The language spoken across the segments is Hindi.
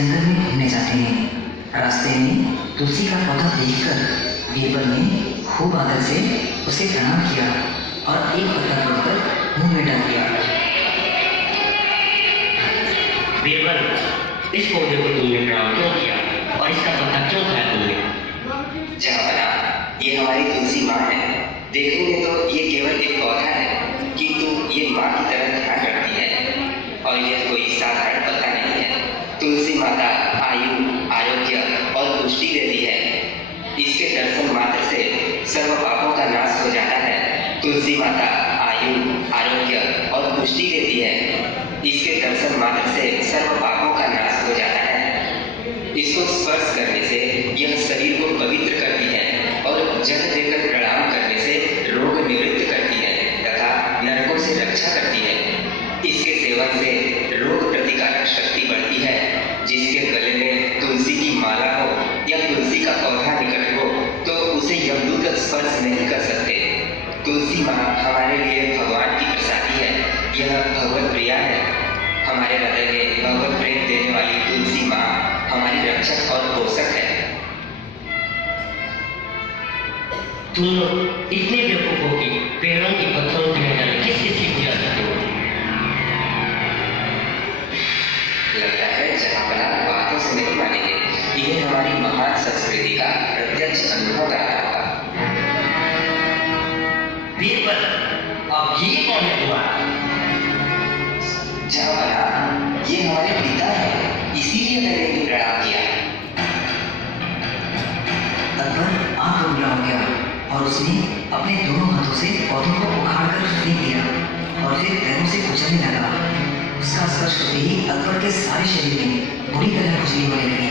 जंगल में घूमने जाते हैं। रास्ते में तुलसी का पौधा देखकर बीरबल ने खूब आदर से उसे प्रणाम किया और एक पत्ता तोड़कर मुंह में डाल दिया। बीरबल, इस पौधे को तुमने प्रणाम क्यों किया और इसका पत्ता क्यों खाया तुमने? जहापना, ये हमारी तुलसी माँ है। देखने में तो ये केवल एक पौधा है, किंतु ये माँ की तरह ध्यान रखती है और यह कोई साधारण पत्ता नहीं है। तुलसी माता आयु, आरोग्य और पुष्टि देती है। इसके दर्शन मात्र से सर्व पापों का नाश हो जाता है। तुलसी माता आयु, आरोग्य और पुष्टि देती है। इसके दर्शन मात्र से सर्व पापों का नाश हो जाता है। इसको स्पर्श करने से यह शरीर को पवित्र करती है और जल देकर प्रणाम करने से रोग निवृत्त करती है तथा नरकों से रक्षा करती है। इसके सेवन से रोग प्रतिकारक शक्ति बढ़ती है। जिसके गले में तुलसी की माला हो या तुलसी का पौधा निकट हो तो उसे यमदूत स्पर्श नहीं कर सकते। तुलसी माँ हमारे लिए भगवान की प्रसादी है। यह भगवत प्रिया है। हमारे हृदय में भगवत प्रेम देने वाली तुलसी माँ हमारी रक्षक और पोषक है। तुम लोग इतने बेवकूफ हो कि पेड़ों की पत्थरों की जाने किस चीज की पूजा करते हो? लगता है जहापना बातों से नहीं मानेंगे। इन्हें हमारी महान संस्कृति का प्रत्यक्ष अनुभव कराना होगा। बीरबल, अब ये कौन है तुम्हारा? जहापना, ये हमारे पिता है, इसीलिए मैंने इन्हें प्रणाम किया। अकबर आंख उगला हो गया और उसने अपने दोनों हाथों से पौधों को उखाड़कर फेंक दिया और फिर पैरों से कुचलने लगा। उसका स्पर्श होते ही अकबर के सारे शरीर में बुरी तरह खुजली होने लगी।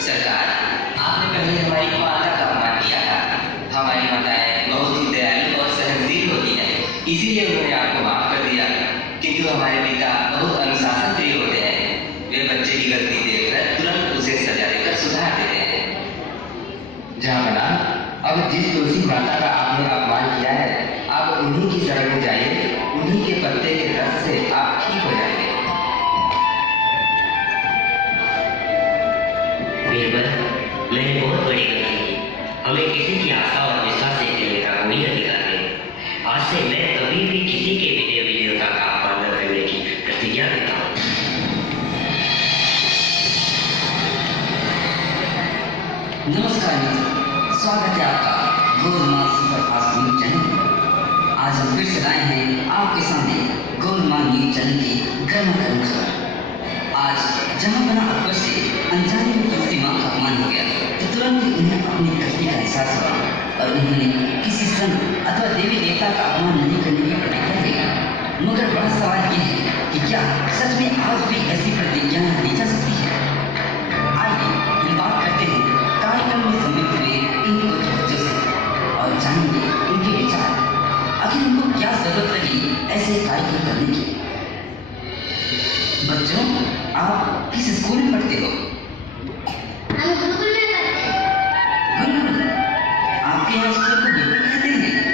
सरकार, आपने पहले हमारी माता का अपमान किया था। हमारी माताएं बहुत ही दयालु और सहनशील होती हैं, इसीलिए उन्होंने आपको माफ कर दिया। किंतु हमारे पिता बहुत अनुशासन प्रिय होते हैं। वे बच्चे की गलती देखकर तुरंत उसे सजा देकर सुधार देते हैं। जहापना, अब जिस तुलसी माता का आपने अपमान किया है, आप उन्हीं की शरण में जाइए। उन्हीं के पत्ते के रस से आप ठीक हो जाएंगे। बीरबल, मैंने बहुत बड़ी गलती की। हमें किसी की आशा और विश्वास से खेलने का कोई अधिकार नहीं। आज से मैं कभी भी किसी के भी देवी देवता का अपमान न करने की प्रतिज्ञा करता हूँ। नमस्कार मित्र, स्वागत है आपका गोलमाल सुपरफास्ट न्यूज चैनल में। आज हम फिर से लाए हैं आपके सामने गोलमाल न्यूज चैनल की गर्मा-गर्म खबर। आज जहापना अकबर से अनजाने में तुलसी माँ का अपमान हो गया तो तुरंत ही उन्हें अपनी गलती का एहसास हुआ और उन्होंने किसी संत अथवा देवी देवता का अपमान नहीं करने की प्रतिज्ञा ली। मगर बड़ा सवाल यह है कि क्या सच में आज भी ऐसी प्रतिज्ञा ली जा सकती है? आइए हम बात करते हैं कार्यक्रम में सम्मिलित हुए इन कुछ बच्चों से और जानेंगे उनके विचार। आखिर उनको क्या जरूरत लगी ऐसे कार्यक्रम करने की? बच्चों, आप किस स्कूल में पढ़ते हो? हम गुरुकुल में पढ़ते हैं। गुरुकुल? आपके यहाँ स्कूल को गुरुकुल कहते हैं?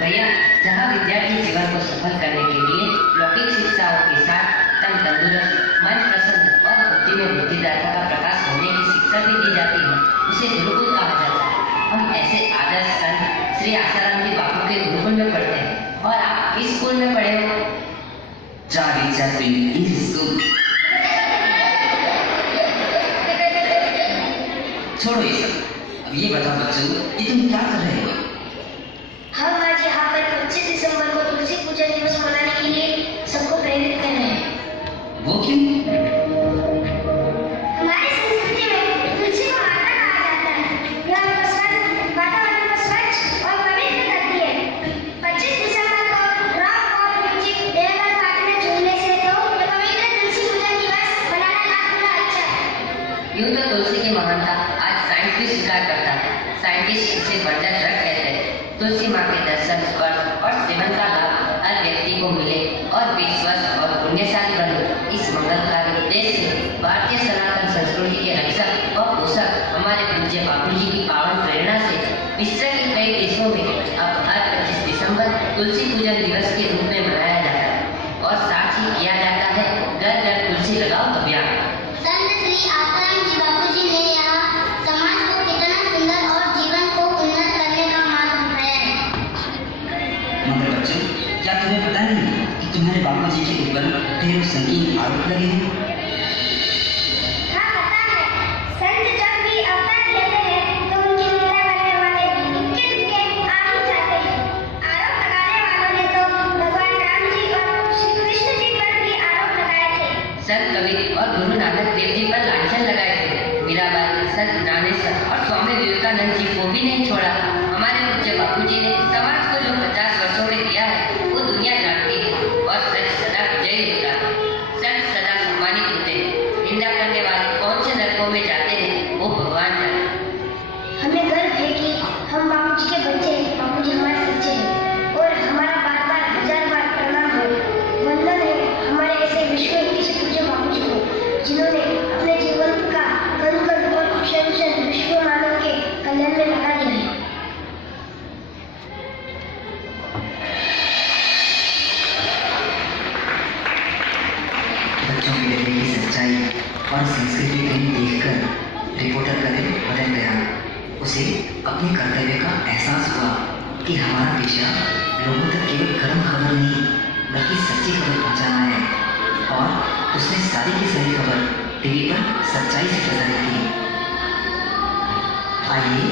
भैया, जहाँ विद्यार्थी जीवन को सफल करने के लिए लौकिक शिक्षाओं के साथ तन तंदुरुस्त, मन प्रसन्न और बुद्धि में बुद्धिदाता का प्रकाश होने की शिक्षा भी दी जाती है, उसे गुरुकुल कहा जाता है। हम ऐसे आदर्श संत श्री आसाराम जी बापू के गुरुकुल में पढ़ते हैं। और आप किस स्कूल में पढ़े हो? Charlie Chaplin English school. छोड़ो ये सब, अब ये बताओ बच्चों, ये तुम क्या कर रहे हो? हम आज यहाँ पर 25 दिसंबर को तुलसी पूजा दिवस मनाने के लिए सबको प्रेरित कर रहे हैं। वो क्यों? हमारी संस्कृति में तुलसी को माता कहा जाता है। यह हमको स्वच्छ वातावरण को स्वच्छ और पवित्र करती है। 25 दिसंबर को रॉक और म्यूजिक लेवल पार्टी में झूमने से तो यह पवित्र तुलसी पूजा दिवस मनाना लाख गुना अच्छा है। यूं तो तुलसी की महानता आज साइंस भी स्वीकार करता है। साइंटिस्ट इसे बंडल ड्रग तुलसी पूजन दिवस के रूप में मनाया जाता है और साथ ही किया जाता है घर घर तुलसी लगाओ अभियान। संत श्री आसाराम जी बापू जी ने यहाँ समाज को कितना सुंदर और जीवन को उन्नत करने का मार्ग दिखाया है। मगर बच्चों, क्या तुम्हें पता नहीं कि तुम्हारे बाबा जी के ऊपर ढेरों संगीन आरोप लगे हैं? हाँ पता है, संत जब भी अवतार लेते हैं तो उनकी निंदा करने वाले इक्के दुक्के आ ही जाते हैं। आरोप लगाने वालों ने तो भगवान राम जी और श्री कृष्ण जी पर भी आरोप लगाए थे। संत कबीर और गुरु नानक देव जी पर लांछन लगाए थे। मीराबाई, संत ज्ञानेश्वर और स्वामी विवेकानंद जी को भी नहीं छोड़ा। हमारे पूज्य बापू जी ने समाज को जो 50 वर्षों में दिया है वो दुनिया जानती है और सच सदा विजयी होता है। सच सदा सम्मानित होते हैं। निंदा करने वाले कौन से नरकों में जाते हैं वो भगवान जाने। हमें गर्व है कि हम बापू जी के बच्चे हैं। बापू जी हमारे सच्चे हैं और हमारा बार बार हजार बार प्रणाम है, वंदन है हमारे ऐसे विश्व के पूज्य बापू जी को, जिन्होंने अपने जीवन का कण कण और क्षण क्षण विश्व मानव के कल्याण में लगा दिया है। बच्चों के हृदय की सच्चाई और संस्कृति कहीं देखकर रिपोर्टर का दिल बदल गया। उसे अपने कर्तव्य का एहसास हुआ कि हमारा पेशा लोगों तक केवल गर्म खबर नहीं बल्कि सच्ची खबर पहुंचाना है। और उसने शादी की सही खबर टीवी पर सच्चाई से प्रसारित की। आइए